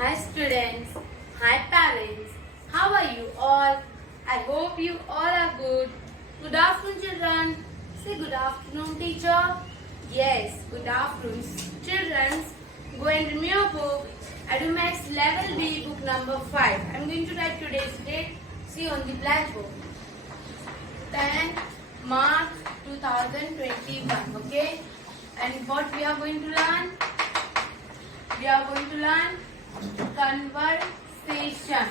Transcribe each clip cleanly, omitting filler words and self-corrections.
Hi students, hi parents, how are you all? I hope you all are good. Good afternoon children. Say good afternoon teacher. Yes, good afternoon children. Go and read your book. Edumax level B book number 5. I am going to write today's date. See on the blackboard. 10 March 2021. Okay. And what we are going to learn? We are going to learn conversation.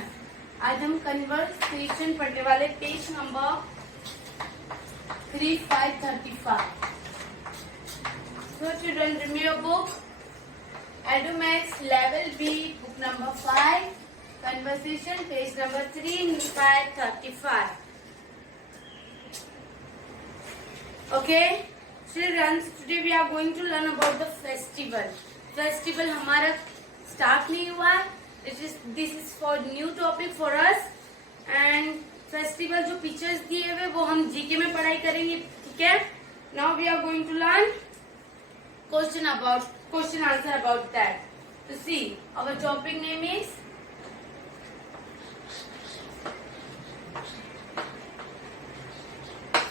आज हम कन्वर्सेशन पढ़ने वाले. Page number 3535. So children, read your book. Edumax level B book number 5 conversation, page number 3535. Okay children, today we are going to learn about the festival. Festival हमारा स्टार्ट नहीं हुआ है. This is for new topic for us. And festival जो पिक्चर्स दिए हुए वो हम जीके में पढ़ाई करेंगे. ठीक है. Now we are going to learn question answer about that. तो see our topic name is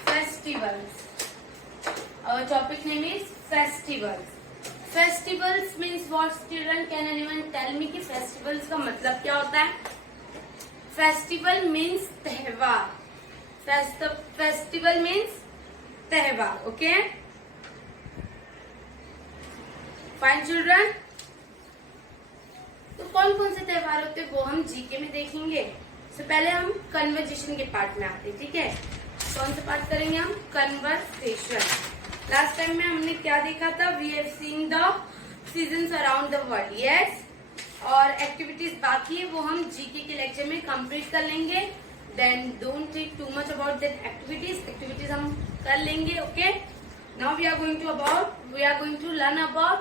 festivals. Our topic name is festivals. Festivals means what children? Can anyone tell me कि फेस्टिवल्स का मतलब क्या होता है? फेस्टिवल मीन्स त्योहार. Festival means त्योहार. Okay fine children. तो कौन कौन से त्योहार होते हैं वो हम जीके में देखेंगे. तो पहले हम कन्वर्सेशन के पार्ट में आते हैं. ठीक है. कौन सा पार्ट करेंगे हम? कन्वर्सेशन. लास्ट टाइम में हमने क्या देखा था? We have seen the seasons around the world. Yes. और एक्टिविटीज बाकी है वो हम जीके के लेक्चर में कंप्लीट कर लेंगे. Then don't think too much about that activities हम कर लेंगे. Okay. Now we are going to learn about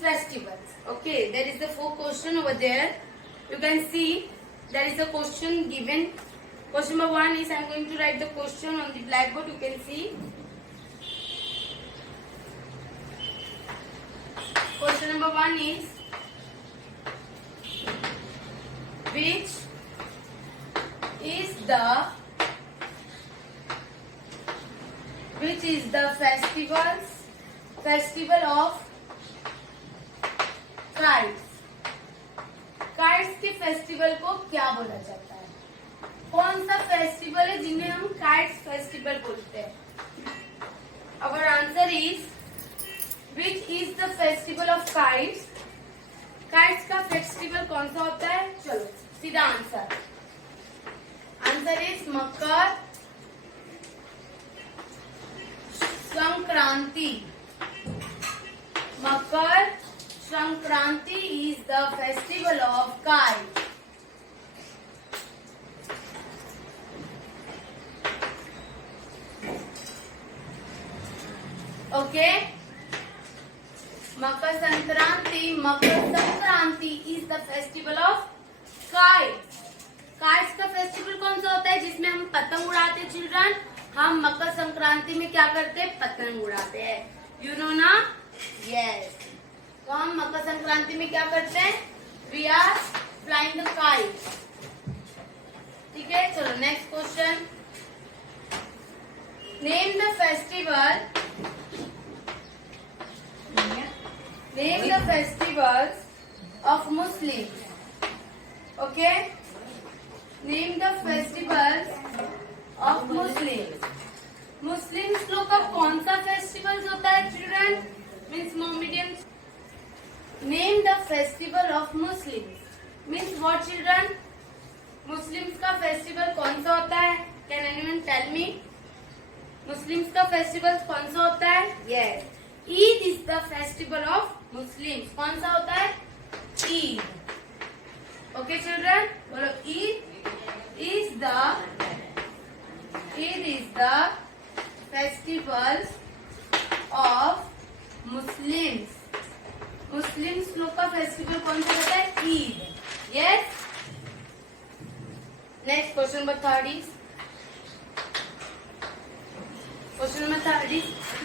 festivals. Okay, there is the 4 question over there. You can see there is a question given. Question number 1 is I am going to write the question on the blackboard. You can see. Question number 1 is which is the festival of kites. Kites के फेस्टिवल को क्या बोला जाता है? कौन सा festival है जिन्हें हम काइट्स फेस्टिवल बोलते हैं? Our answer is which is the festival of kites. Kites का फेस्टिवल कौन सा होता है? चलो सीधा answer. Answer is Makar Sankranti. Makar Sankranti is the festival of kite. Okay. Makar Sankranti is the festival of kites. Kites का फेस्टिवल कौन सा होता है? जिसमें हम पतंग उड़ाते हैं चिल्ड्रन. हम मकर संक्रांति में क्या करते हैं? पतंग उड़ाते हैं. यू नो ना? यस. तो हम मकर संक्रांति में क्या करते हैं? We are flying the kite. ठीक है. चलो next question. Name the festivals of Muslims. Okay. Name the festivals of Muslims. Muslims लोग का कौन सा फेस्टिवल होता है children? Means Mohammedans. Name the festival of Muslims. Means what children? Muslims का फेस्टिवल कौन सा होता है? Can anyone tell me? Muslims का फेस्टिवल कौन सा होता है? Yes. Eid is the festival of Muslims. कौन सा होता है? Eid. Okay children? बोलो Eid is the festival of Muslims. Muslims लोग का फेस्टिवल कौन सा होता है? Eid. Yes. Next question number 3 is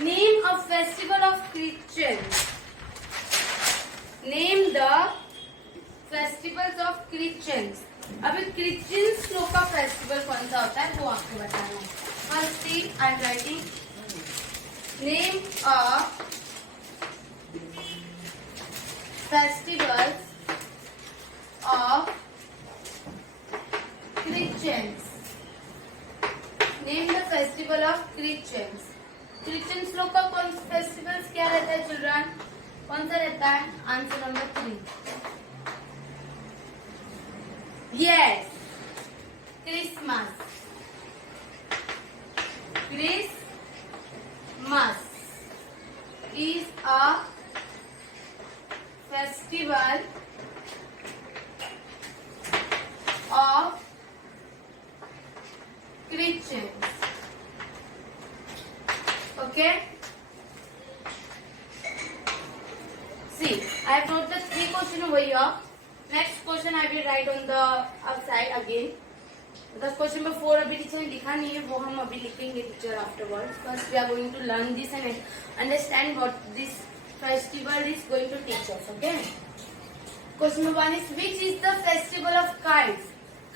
name a festival of Christians. Name the festivals of Christians. अभी क्रिश्चियंस लोग का फेस्टिवल कौन सा होता है वो आपको बताना है। First I am writing name of festivals of Christians. Name the festival of Christians. Christians लोग का कौन सा फेस्टिवल्स क्या रहता है चिल्ड्रन, कौन सा रहता है? Answer number 3, yes, Christmas. Christmas is a festival of Christians. Okay. See, I have wrote the 3 question over here. Next question I will write on the outside again. The question number 4 अभी टीचर ने लिखा नहीं है, वो हम अभी लिखेंगे teacher afterwards. First we are going to learn this and understand what this festival is going to teach us. Okay. Question number 1 is which is the festival of kites?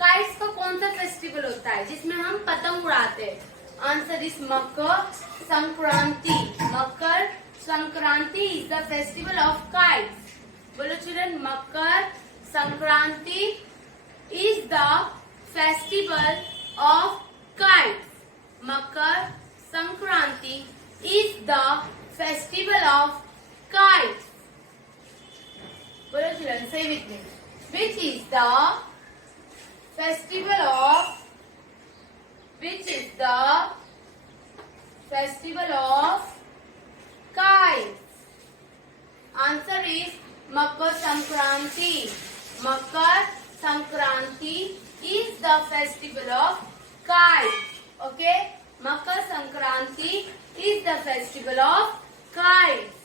Kites का कौन सा फेस्टिवल होता है जिसमें हम पतंग उड़ाते हैं? Answer is Makar Sankranti. Makar Sankranti is the festival of kites. बोलो children, Makar Sankranti is the festival of kites. Makar Sankranti is the festival of kites. बोलो children, say with me. Which is the festival of kites? Answer is Makar Sankranti. Makar Sankranti is the festival of kites. Okay, Makar Sankranti is the festival of kites.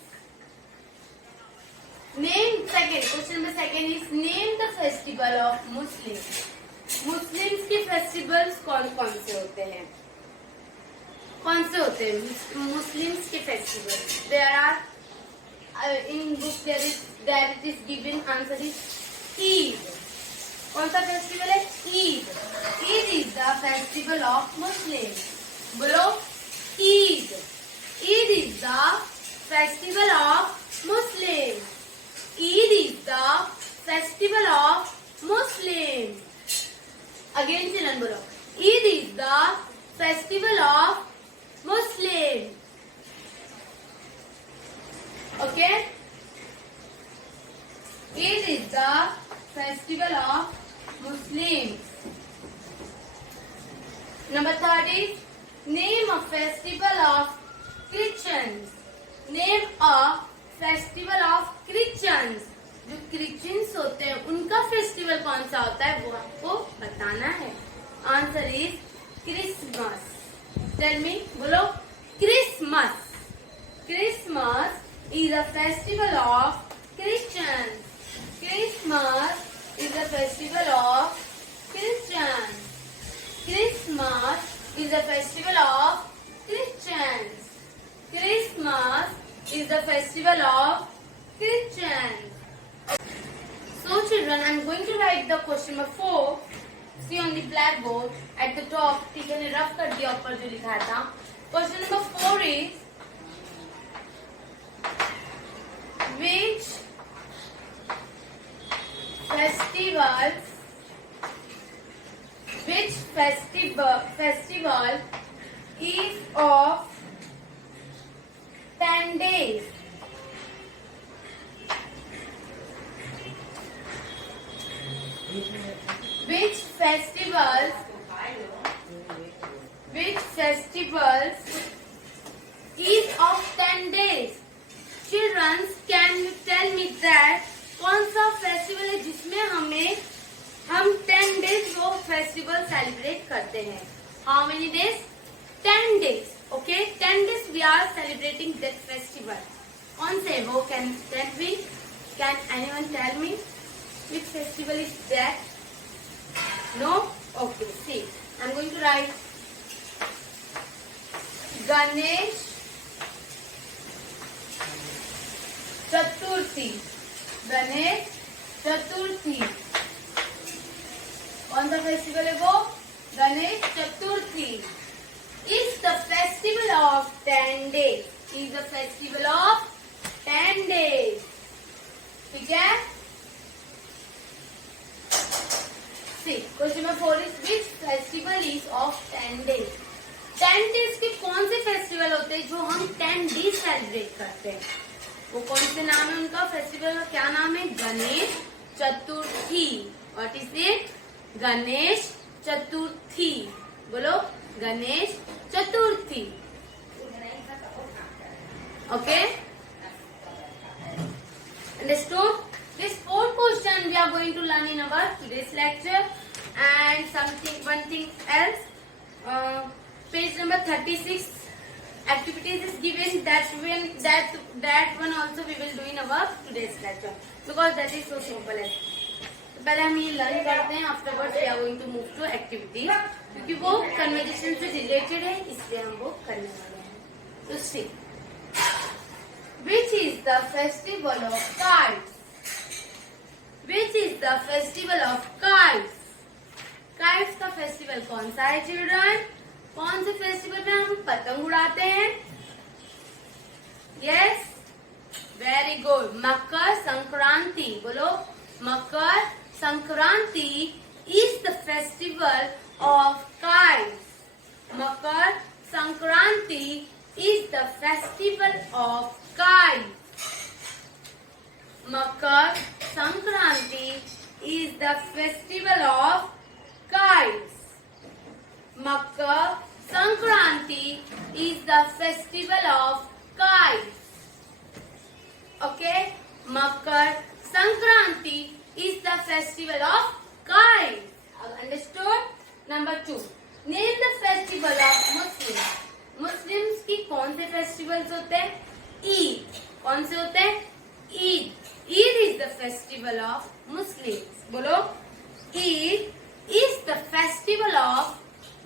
Name second. Question number 2 is name the festival of Muslims. Muslims के फेस्टिवल्स कौन कौन से होते हैं? कौन से होते हैं मुस्लिम्स के festivals? There are in book there it is given. Answer is Eid. कौन सा फेस्टिवल है? Eid. Eid is the festival of Muslims. बोलो, Eid. Eid is the festival of Muslims. Eid is the festival of Muslims. Again children बोलो, Eid is the festival of Muslims. Okay, Eid is the festival of Muslims. Number 3 is name a festival of Christians. Name a festival of Christians. जो क्रिश्चियंस होते हैं उनका फेस्टिवल कौन सा होता है वो आपको बताना है। Answer is Christmas. Tell me, बोलो, Christmas. Christmas is a festival of Christians. Christmas is a festival of Christians. Christmas is a festival of Christians. Christmas is a festival of Christians. So children, I am going to write the question number 4. See on the blackboard at the top. Teacher ने रफ कर दिया ऊपर जो लिखा था। Question number 4 is which festival is of 10 days? Which festivals is of 10 days? Children, can you tell me that कौन सा festival है जिसमें हम 10 days वो फेस्टिवल सेलिब्रेट करते हैं? How many days? 10 days. Okay, 10 days we are celebrating that festival. कौन से वो? Can tell me? Can anyone tell me which festival is that? No? Okay, see. I'm going to write Ganesh Chaturthi. Ganesh Chaturthi सा festival है वो? Ganesh Chaturthi. Is the festival of 10 days, is the festival of 10 days। ठीक है। Question number 4 is which festival is of 10 days। 10 days के कौन से फेस्टिवल होते हैं जो हम 10 days सेलिब्रेट करते हैं? वो कौन से नाम है उनका? फेस्टिवल का क्या नाम है? Ganesh Chaturthi. What is it? Ganesh Chaturthi. बोलो, Ganesh Chaturthi. Okay, understood? This fourth question we are going to learn in our today's lecture, and one thing else. Page number 36. Activities is given. That one also we will do in our today's lecture because that is so simple. पहले हम ये learn करते हैं, afterwards we are going to move to activity, क्योंकि वो कन्वर्सेशन से रिलेटेड है, इसलिए हम वो करने वाले हैं। तो see, which is the festival of kites? Which is the festival of kites? Kites का फेस्टिवल कौन सा है चिल्ड्रन? कौन से फेस्टिवल में हम पतंग उड़ाते हैं? यस, वेरी गुड, मकर संक्रांति। बोलो, मकर Sankranti is the festival of kites. Makar Sankranti is the festival of kites. Makar Sankranti is the festival of kites. Makar Sankranti is the festival of kites. Okay, Makar Sankranti is the festival of kites. Understood? Number 2. Name the festival of Muslims. Muslims की कौन से festivals होते हैं? ईद। कौन से होते हैं? ईद। Eid is the festival of Muslims. बोलो, Eid is the festival of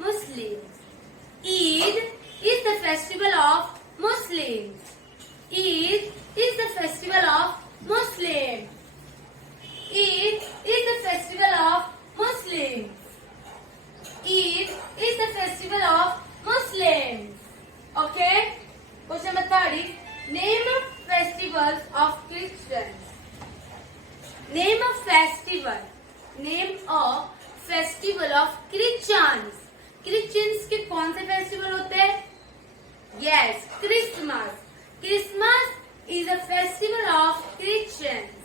Muslims. Eid is the festival of Muslims. Eid is the festival of Muslims. Eid is the festival of Muslims. Eid is the festival of Muslims. Okay? Question number 3 is name of festivals of Christians. Name of festival. Name of festival of Christians. Christians के कौन से फेस्टिवल होते हैं? Yes, Christmas. Christmas is a festival of Christians.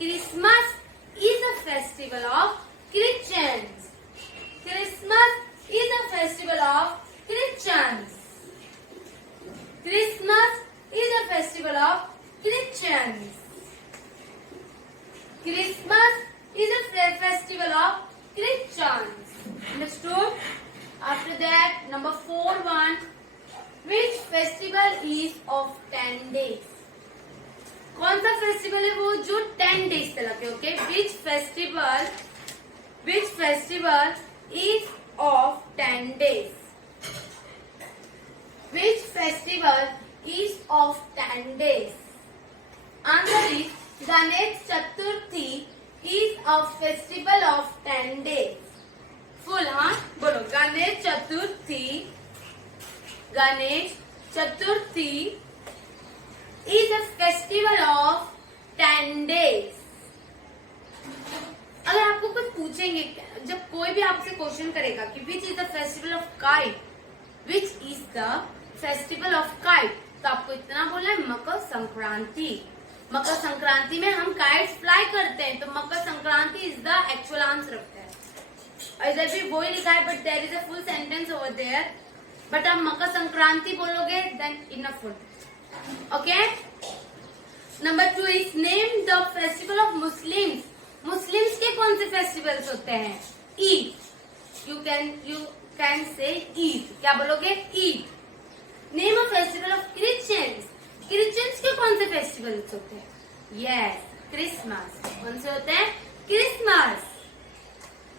Christmas is a festival of Christians. Christmas is a festival of Christians. Christmas is a festival of Christians. Christmas is a festival of Christians. Understood? After that, number 4 one. Which festival is of 10 days? कौन सा festival है वो जो 10 days चलते हैं? ओके, विच festival is of 10 days? Which festival is of 10 days? Answer is Ganesh Chaturthi is a festival of 10 days. Full, हाँ बोलो, गणेश चतुर्थी is a festival of 10 days. अगर आपको कुछ पूछेंगे, जब कोई भी आपसे क्वेश्चन करेगा कि विच is the festival of kite, which is the festival of kite, तो आपको इतना बोलना है मकर संक्रांति। मकर संक्रांति में हम काइट्स फ्लाई करते हैं, तो Makar Sankranti is the actual answer रखते हैं। इधर भी वही लिखा है, but there is a full sentence over there, but आप मकर संक्रांति बोलोगे then enough full. Okay. Number 2 is name the festival of Muslims. Muslims के कौन से festivals होते हैं? Eid. You can say Eid. क्या बोलोगे? Eid. Name a festival of Christians. Christians के कौन से festivals होते हैं? Yes, Christmas. कौन से होते हैं? Christmas.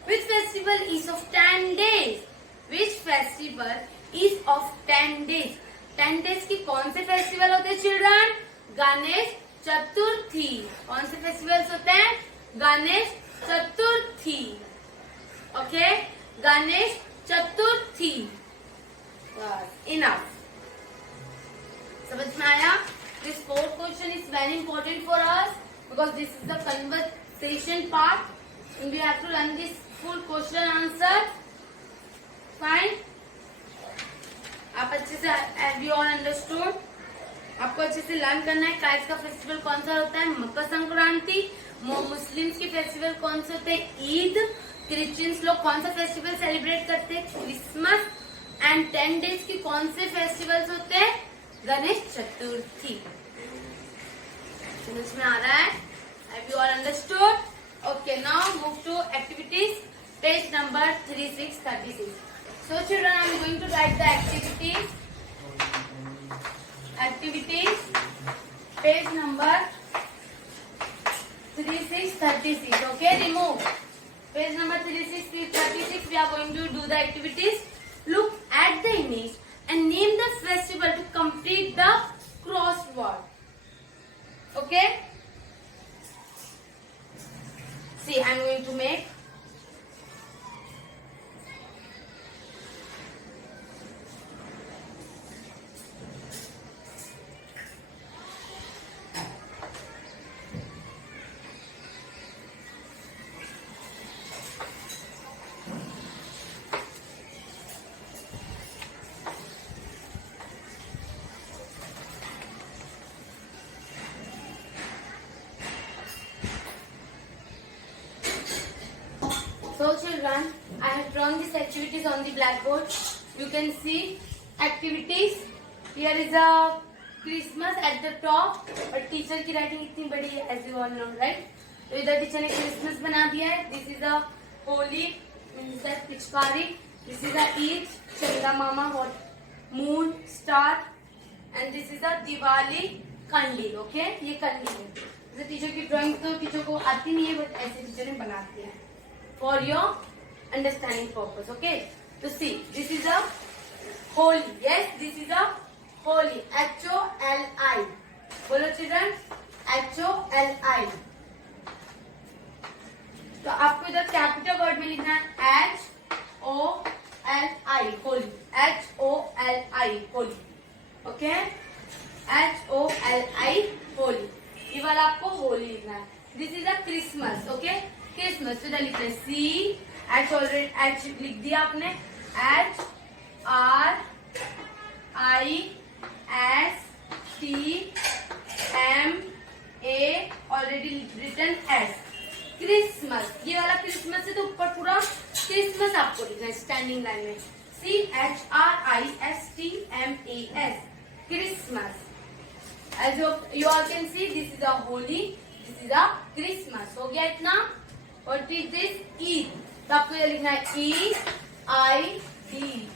Which festival is of 10 days? Which festival is of 10 days? 10 days की कौन से फेस्टिवल होते हैं चिल्ड्रन? गणेश चतुर्थी। कौन से फेस्टिवल्स होते हैं? गणेश चतुर्थी। ओके, गणेश चतुर्थी। इनफ, समझ में आया? This fourth question is very important for us because this is the conversation part and we have to learn this full question answer. Fine, आप अच्छे से, हैव यू ऑल अंडरस्टूड? आपको अच्छे से लर्न करना है। काइट्स का फेस्टिवल कौन सा होता है? मकर संक्रांति। मुस्लिम्स की फेस्टिवल कौन से होते हैं? ईद। क्रिश्चियंस लोग कौन सा फेस्टिवल सेलिब्रेट करते हैं? क्रिसमस। एंड 10 डेज की कौन से फेस्टिवल्स होते हैं? गणेश चतुर्थी। समझ में आ रहा है? Have you all understood? Okay, now move to activities, page number 3636. So children, I am going to write the activities. Activities, page number 3636. Okay, remove page number 3636. We are going to do the activities. Look at the image and name the festival to complete the crossword. Okay. See, I am going to make. So children, I have drawn these activities on the blackboard. You can see activities. Here is a Christmas at the top. और टीचर की राइटिंग इतनी बड़ी है, as you all know, right? तो इधर टीचर ने क्रिसमस बना दिया है. This is a Holi, means that पिचकारी. This is a Eid, chanda mama, what moon, star, and this is a Diwali, kandil. Okay, ये कंडील है. टीचर की ड्राइंग तो टीचर को आती नहीं है, बट ऐसे टीचर ने बना दिया है for your understanding purpose. Okay, so see, this is a holy. Yes, this is a holy. HOLI. बोलो children, HOLI. तो आपको इधर कैपिटल वर्ड में लिखना है HOLI, होली. HOLI, होली. Okay, HOLI, Holi. ये वाला आपको होली लिखना है. This is a Christmas. Okay, Christmas. तो इधर लिखना है C, H ऑलरेडी H लिख दिया आपने. HRISTMA already written S. Christmas, ये वाला क्रिसमस है तो ऊपर पूरा क्रिसमस आपको लिखना है स्टैंडिंग लाइन में. CHRISTMAS, Christmas. As you all can see, this is a holy, this is a Christmas. हो गया इतना. What is this? ईद. तो आपको ये लिखना है EID,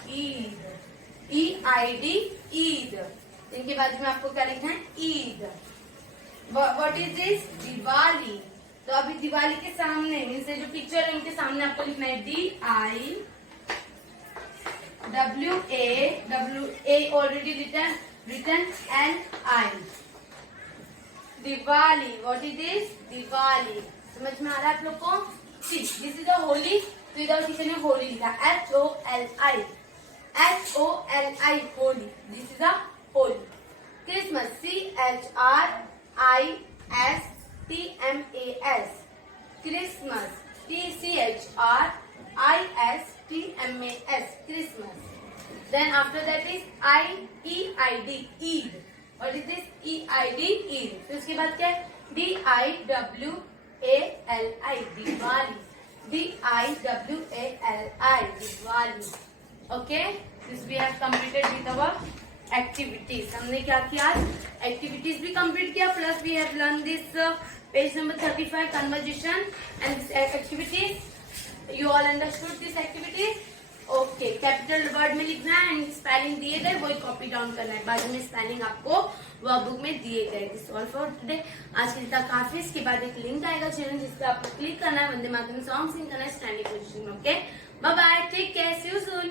ईद. EID, ईद. इनके बाद में आपको क्या लिखना है? Eid. What is this? Diwali. तो अभी दिवाली के सामने मीन्स जो पिक्चर है उनके सामने आपको लिखना है DIWA already written NI. Diwali. What is this? Diwali. समझ में आ रहा है आप लोग को? सी, दिस इज अ होली. तो इधर किसी ने होली लिखा HOLI, Holi. This is a Holi. Christmas, CHRISTMAS, Christmas. TCHRISTMAS, Christmas. Then after that is EID, Eid. What is this? EID, Eid. तो उसके बाद क्या है? DIWALI, दिवाली. DIWALI, Diwali. Okay, this we have completed with our activities. हमने क्या किया? Activities भी complete किया. Plus we have learned this page number 35 conversation and this activities. You all understood this activities? Okay, capital word में लिखना है एंड स्पेलिंग दिए गए वही कॉपी डाउन करना है. बाद में स्पेलिंग आपको वर्कबुक में दिए गए. This all for today. आज के लिए काफी. इसके बाद एक लिंक आएगा चैनल जिस पे आपको क्लिक करना है. वंदे मातरम सॉन्ग सिंग करना है स्टैंडिंग पोजीशन में. Okay, bye bye, take care, see you soon.